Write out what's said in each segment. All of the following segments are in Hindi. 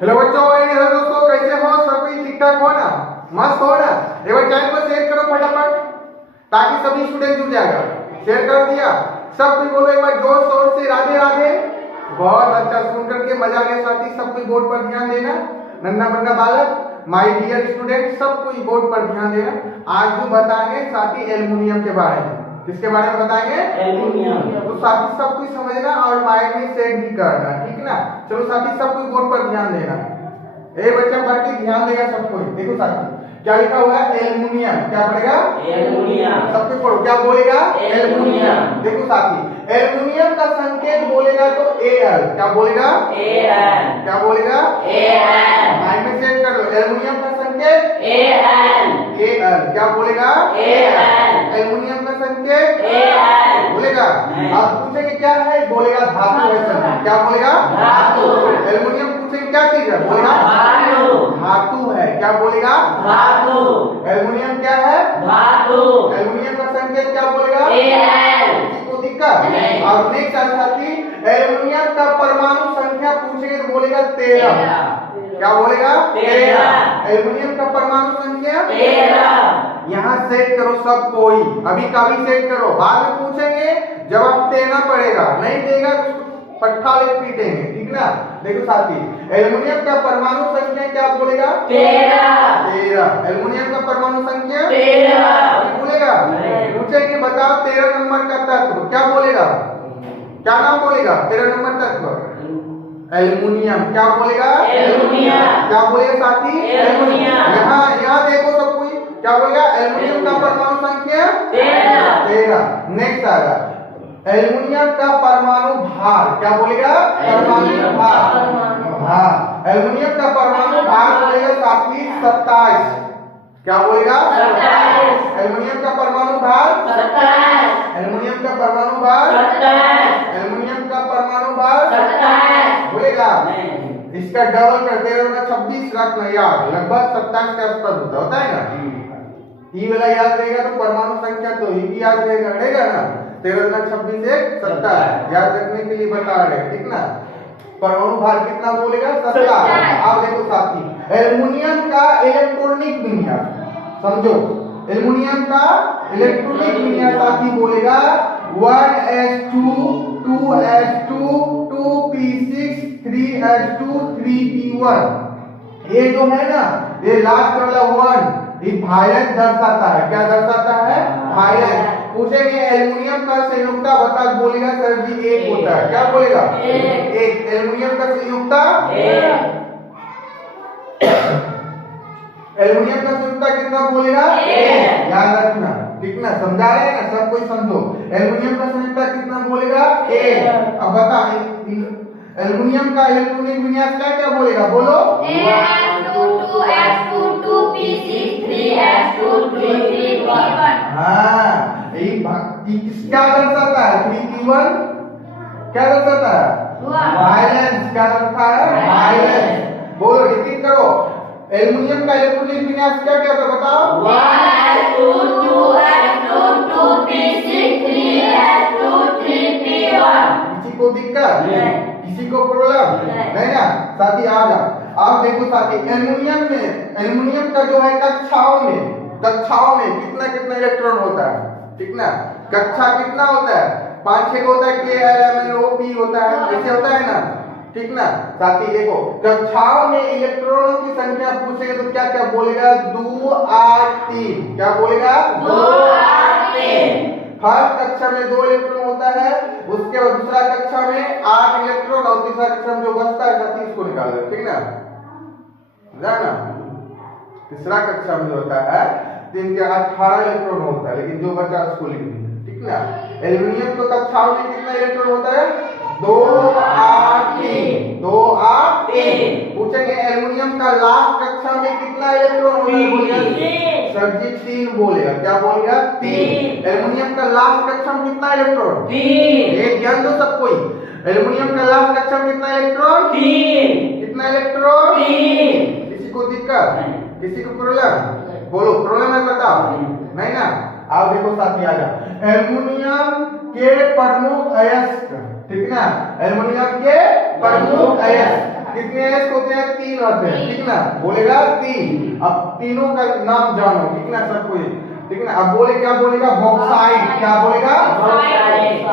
हेलो बच्चों, हेलो दोस्तों, कैसे हो? सब कोई ठीक ठाक हो ना? मस्त हो ना? एक बार चैनल को शेयर करो फटाफट ताकि सभी स्टूडेंट जुड़ जाएगा। शेयर कर दिया? सब कोई बोलो एक बार जोर शोर से राधे राधे। बहुत अच्छा, सुनकर के मजा आ गया साथी। सब कोई बोर्ड पर ध्यान देना। नन्हा बन्ना बालक, माय डियर स्टूडेंट, सब कोई बोर्ड पर ध्यान देना। आज हम बताएंगे साथी एल्युमिनियम के बारे में। किसके बारे में बताएंगे? एल्युमिनियम। तो साथी सब कुछ समझना और माइंड में सेट भी करना, ठीक ना? चलो साथी सब कुछ बोर्ड पर ध्यान देना। ए बच्चा पढ़ के ध्यान देगा सब कोई। देखो साथी क्या लिखा हुआ है? एल्युमिनियम। क्या पढ़ेगा? एल्युमिनियम। सब कुछ पढ़ो। क्या बोलेगा? एल्युमिनियम। देखो साथी एल्युमिनियम का संकेत बोलेगा तो Al। क्या बोलेगा? Al। क्या बोलेगा? Al। माइंड में सेट कर लो। एल्युमिनियम का संकेत Al। Al। क्या बोलेगा? Al। एल्युमिनियम का संकेत Al। बोलेगा। आप पूछेंगे क्या है? बोलेगा धातु है सर। क्या बोलेगा? धातु। एल्युमिनियम पूछेंगे क्या चीज है? बोलेगा धातु। धातु है। क्या बोलेगा? धातु। एल्युमिनियम क्या है? धातु। एल्युमिनियम का संकेत क्या बोलेगा? Al। किसी को दिक्कत? नहीं। और नेक्स्ट साथी एल्युमिनियम का परमाणु संख्या पूछेंगे तो बोलेगा 13। क्या बोलेगा? 13। एल्युमिनियम का परमाणु संख्या 13। यहाँ सेट करो सब कोई। अभी का भी सेट करो, बाद में पूछेंगे जवाब देना पड़ेगा। नहीं देगा तो पट्टा लेके पीटेंगे, ठीक ना? देखो साथी एल्युमिनियम का परमाणु संख्या क्या बोलेगा? 13। एल्युमिनियम का परमाणु संख्या 13। बोलेगा। पूछेंगे बताओ 13 नंबर का तत्व क्या बोलेगा? क्या नाम बोलेगा 13 नंबर तत्व? एल्युमिनियम। क्या बोलेगा? एल्युमिनियम। क्या बोलेगा साथी? एल्युमिनियम। यहाँ देखो सब कोई क्या बोलेगा? एल्युमिनियम का परमाणु संख्या 13। नेक्स्ट आ रहा एल्युमिनियम का परमाणु भार। क्या बोलेगा? परमाणु भार। हाँ, एल्युमिनियम का परमाणु भार बोलेगा साथी 27। क्या बोलेगा? 27। एल्युमिनियम का परमाणु भार 27। एल्युमिनियम का परमाणु भार 27। एल्युमिनियम का परमाणु भार 27। बोलेगा। इसका डबल कर 13 में 26 रखना याद, लगभग 27 के आसपास होता है ना। ई वाला याद रहेगा तो परमाणु संख्या तो ही भी याद रहेगा ना। 13 में 26 1 27 याद रखने के लिए बता रहे, ठीक ना? परमाणु भार कितना बोलेगा? 17। आप देखो साथी एल्युमिनियम का इलेक्ट्रॉनिक विन्यास समझो। एल्युमिनियम का इलेक्ट्रॉनिक विन्यास साथी बोलेगा 1s2 2s2 2p6 3s2 3p1। ये जो है ना, ये लास्ट वाला 1 ये वायलेंस दर्शाता है। क्या दर्शाता है? वायलेंस। पूछेंगे एल्युमिनियम का संयुक्ता बता, बोलेगा सर जी 1 होता है। क्या बोलेगा? 1। एल्युमिनियम का संयुक्ता एल्युमिनियम का संयुक्ता कितना बोलेगा? 1। याद रखना, ठीक ना? समझा रहे हैं ना? सब कोई समझो। एल्युमिनियम का संयुक्ता कितना बोलेगा? 1। अब बता एल्युमिनियम का इलेक्ट्रॉनिक विन्यास क्या क्या बोलेगा? बोलो। As2 2s2 2p6 3s2 3p1। हाँ, क्या दर्शाता है? 3p1 क्या दर्शाता है? वायलेंस। क्या दर्शाता है? वायलेंस। बोलो, रिपीट करो। एल्युमिनियम का इलेक्ट्रॉनिक विन्यास क्या क्या होता है बताओ? 1s2 2s2 2p6 3s2 3p1। किसी को दिक्कत? किसी को प्रॉब्लम? नहीं ना? साथी आ जाओ। आप देखो साथी एल्युमिनियम का जो है कक्षाओं में कितना कितना इलेक्ट्रॉन होता है, ठीक ना? कक्षा कितना होता है? 5-6 होता है। KLMNOP होता है, ऐसे होता है ना, ठीक ना? साथी देखो कक्षाओं में इलेक्ट्रॉनों की संख्या पूछेगा तो क्या क्या बोलेगा? 2 8 3। क्या बोलेगा? 2 8 3। फर्स्ट कक्षा में 2 इलेक्ट्रॉन होता है, उसके बाद दूसरा कक्षा में 8 इलेक्ट्रॉन और तीसरा कक्षा में जो बचता है साथी इसको निकाल लो, ठीक ना? जाना तीसरा कक्षा में होता है 3 के 18 इलेक्ट्रॉन होता है, लेकिन जो बचा उसको लिख दीजिए, ठीक ना? एल्युमिनियम तो कक्षाओं में कितना इलेक्ट्रॉन होता है? 2 8 3। 2 8 3। पूछेंगे एल्युमिनियम का लास्ट कक्षा में कितना इलेक्ट्रॉन होता है? सर जी 3 बोलेगा। क्या बोलेगा? 3। एल्युमिनियम का लास्ट कक्षा में कितना इलेक्ट्रॉन? 3। एक ध्यान दो सब कोई। एल्युमिनियम का लास्ट कक्षा में कितना इलेक्ट्रॉन? 3। कितना इलेक्ट्रॉन? 3। किसी को दिक्कत? किसी को प्रॉब्लम? बोलो प्रॉब्लम है बताओ। नहीं ना? आप देखो साथी आ जाओ। एल्युमिनियम के प्रमुख अयस्क, ठीक ना? एल्युमिनियम के प्रमुख अयस्क कितने एस होते हैं? 3 होते हैं, ठीक ना? बोलेगा 3। अब तीनों का नाम जानो, ठीक ना सब कोई, ठीक ना? अब बोले क्या बोलेगा? बॉक्साइट। क्या बोलेगा?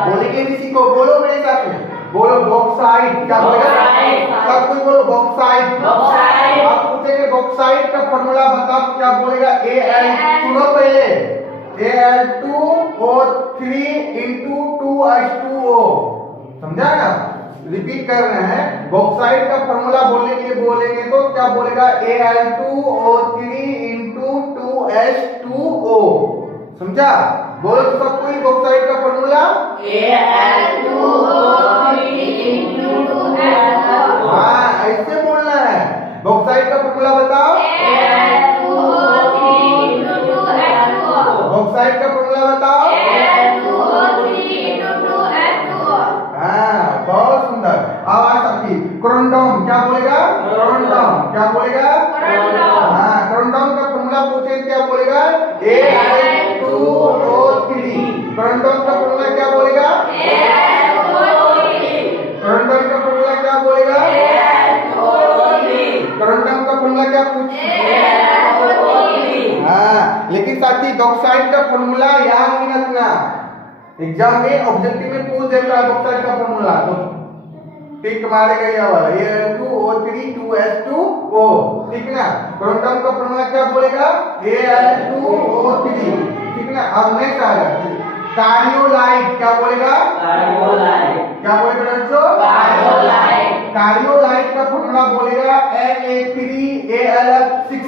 बोले के किसी को बोलो मेरे साथ में, बोलो बॉक्साइट। क्या बोलेगा? सब कोई बोलो बॉक्साइट। आप पूछेंगे बॉक्साइट का फॉर्मूला बताओ, क्या बोलेगा? Al, सुनो पहले, Al2O3 into 2H2O, समझा ना? रिपीट कर रहे हैं, बॉक्साइट का फॉर्मूला बोलने के लिए बोलेंगे तो क्या बोलेगा? Al2O3 into 2H2O, समझा? बोलो तो सब कोई बॉक्साइट का फॉर्मूला। हाँ, ऐसे बोलना है। बॉक्साइट का फॉर्मूला बताओ। बॉक्साइट का फॉर्मूला बताओ। हाँ, बहुत सुंदर। आवाज आपकी। क्रोंडम क्या बोलेगा? क्रोंडम क्या बोलेगा? हाँ, क्रोंडम का फॉर्मूला पूछे क्या बोलेगा? Al2O3। क्रोंडम का फॉर्मूला क्या बोलेगा? क्रोंडम का फॉर्मूला क्या बोलेगा? क्रोंडम का फॉर्मूला क्या पूछ? हाँ, लेकिन साथी बॉक्साइट का फॉर्मूला याद नहीं रखना, एग्जाम में ऑब्जेक्टिव में पूछ देता है बॉक्साइट का फॉर्मूला, तो टिक मारेगा ये वाला, Al2O3 2H2O, ठीक ना? क्रोंडम का फॉर्मूला क्या बोलेगा? Al2O3, ठीक ना? अब नेक्स्ट आ गया कार्डियोलाइट। क्या बोलेगा? क्या बोलेगा बच्चों? कार्डियोलाइट का फॉर्मूला बोलेगा Na3AlF6।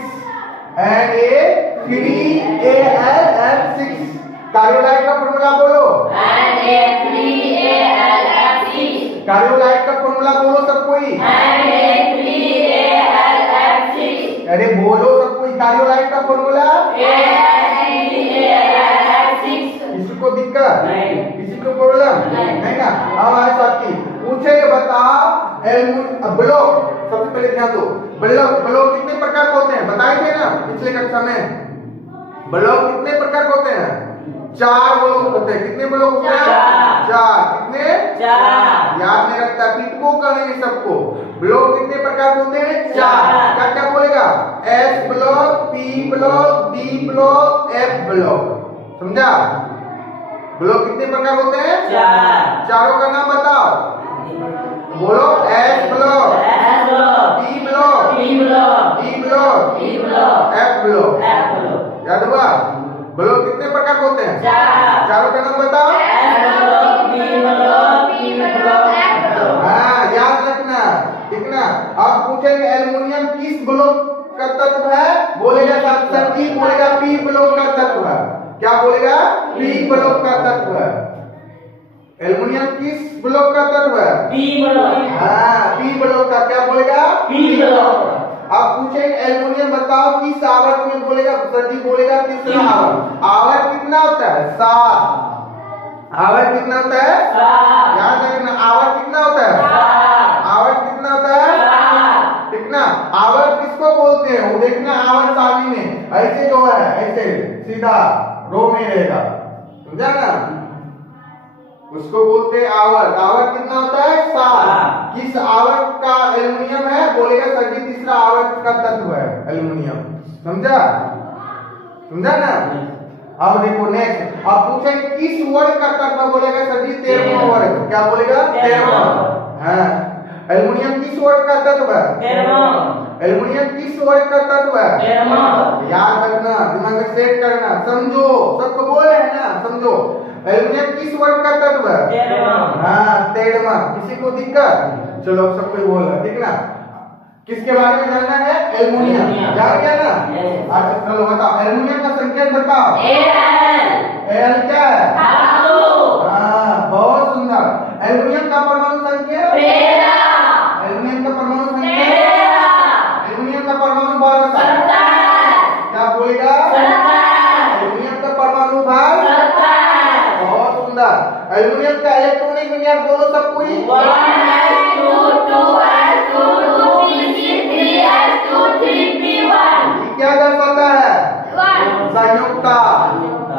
Na3AlF6 कार्डियोलाइट का फॉर्मूला बोलो। कार्डियोलाइट का फॉर्मूला बोलो सब कोई। अरे बोलो सब कोई, कार्डियोलाइट का फॉर्मूला। किसी को दिक्कत? किसी को प्रॉब्लम? नहीं ना? अब आए साथी पूछे बताओ ब्लॉक, सबसे पहले ध्यान दो, ब्लॉक कितने प्रकार के होते हैं? बताए थे ना पिछले कक्षा में, ब्लॉक कितने प्रकार के होते हैं? 4 ब्लॉक होते हैं। कितने ब्लॉक होते हैं? 4। कितने? 4। याद नहीं रखता, पिटको करेंगे सबको। ब्लॉक कितने प्रकार के होते हैं? 4। क्या क्या बोलेगा? S block, P block, D block, F block, समझा? ब्लॉक कितने प्रकार होते हैं? 4। चारों का नाम बताओ, बोलो। S block, P block, D block, F block, याद हुआ? ब्लॉक कितने प्रकार होते हैं? 4। चारों का नाम बताओ। हाँ, याद रखना, ठीक ना? अब पूछेंगे एल्युमिनियम किस ब्लॉक का तत्व है? बोलेगा सर बोलेगा P ब्लॉक का तत्व है। क्या बोलेगा? P ब्लॉक का तत्व है। एल्युमिनियम किस ब्लॉक का तत्व है? हाँ, P ब्लॉक का। क्या बोलेगा? अब पूछेंगे एल्युमिनियम बताओ किस आवर्त में? बोलेगा सर जी बोलेगा तीसरा आवर्त। आवर्त कितना होता है? 7। आवर्त कितना होता है? 7। याद रखना, आवर्त कितना होता है? आवर्त कितना होता है? ठीक ना? आवर्त किसको बोलते हैं? वो देखना आवर्त सारणी में ऐसे जो है, ऐसे सीधा रो में रहेगा, समझा ना? उसको बोलते हैं आवर्त। आवर्त कितना होता है? 7। किस आवर्त का एल्युमिनियम है? बोलेगा सर जी तीसरा आवर्त का तत्व है एल्युमिनियम, समझा? समझा ना? अब देखो नेक्स्ट, अब पूछेंगे किस वर्ग का तत्व? बोलेगा सर जी 13वां वर्ग। क्या बोलेगा? 13वां। हाँ, एल्युमिनियम किस वर्ग का तत्व है? 13वां। एल्युमिनियम किस वर्ग का तत्व है? 13वां। याद रखना, दिमाग में सेट करना, समझो, सबको बोल रहे हैं ना, समझो। एल्युमिनियम किस वर्ग का तत्व है? 13वां। हाँ, 13वां। किसी को दिक्कत? चलो सब कोई बोल रहा, ठीक ना? किसके बारे में जानना है? एल्युमिनियम। जान गया ना? अच्छा चलो बताओ, एल्युमिनियम का संकेत बताओ। Al क्या है? हाँ, बहुत सुंदर। एल्युमिनियम का परमाणु संख्या? एल्युमिनियम का परमाणु संख्या? एल्युमिनियम का परमाणु भार? क्या बोलेगा? एल्युमिनियम का परमाणु भार? बहुत सुंदर। एल्युमिनियम का इलेक्ट्रॉनिक विन्यास बोलो सब कोई। क्या दर्शाता है? संयुक्ता।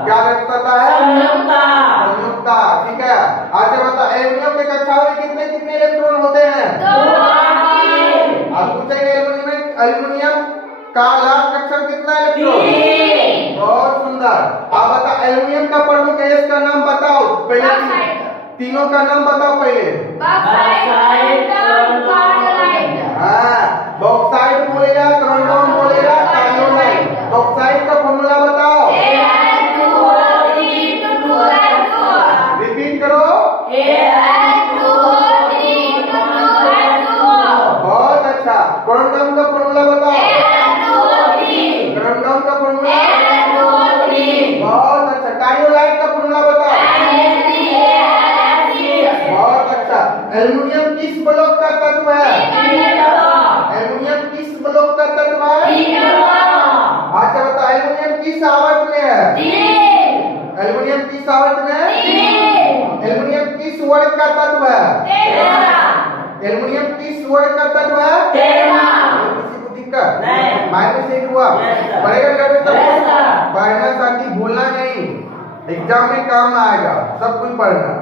क्या दर्शाता है? संयुक्ता, ठीक है। अच्छा बता, एल्युमिनियम के कक्षाओं में कितने कितने इलेक्ट्रॉन होते हैं? तीनों का नाम बताओ पहले। Bauxite, carnotite. हाँ, बॉक्साइट बोलेगा, क्रॉन्डम बोलेगा, कार्बोनाइट। बॉक्साइट का फॉर्मूला बताओ। रिपीट करो। बहुत अच्छा। क्रॉन्डम का फॉर्मूला बताओ। क्रॉन्डम का फॉर्मूला बहुत अच्छा। कार्बोनाइट का फॉर्मूला बताओ। बहुत अच्छा। एल्युमिनियम किस ब्लॉक का तत्व है? एल्युमिनियम किस ब्लॉक का तत्व है? अच्छा बताओ, एल्युमिनियम किस आवर्त में है? एल्युमिनियम किस आवर्त में है? एल्युमिनियम किस वर्ग का तत्व है? एल्युमिनियम किस वर्ग का तत्व है? किसी को दिक्कत नहीं। -1 हुआ। Yes, sir. पढ़ेगा क्या बेटा? Yes, sir. पढ़ना साथी, भूलना नहीं, एग्जाम में काम आएगा, सब कुछ पढ़ना।